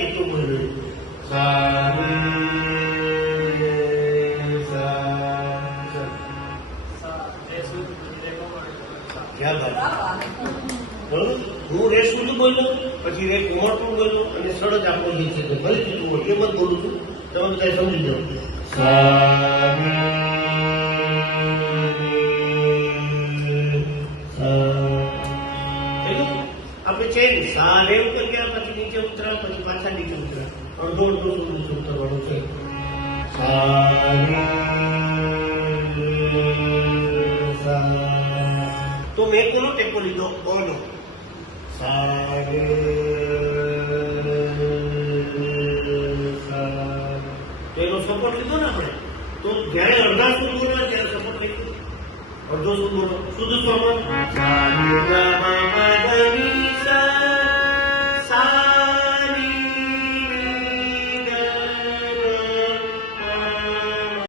કેટલું બોલ્યું સા ક્યાં બાત બરોબર. હું રે સુધી બોલ્યો, પછી રે કોમળ પણ બોલ્યો અને સળજ આપો જે છે ભલે કેટલું હોય એમ જ બોલું છું. તમે બધા સમજી જાઓ. આપણે ચેન્જ સા રે ઉપર ગયા, પછી નીચે ઉતરા, પછી પાછા નીચે ઉતરા, અડધો અડધો નીચે ઉતરવાનું છે. તો મેં કોનો ટેકો લીધો? ઓનો. તો એનો સપોર્ટ લીધો ને આપણે. તો જયારે અડધા સુર બોલવા ત્યારે સપોર્ટ લીધો, અડધો સુર બોલો શુદ્ધ સ્વરમાં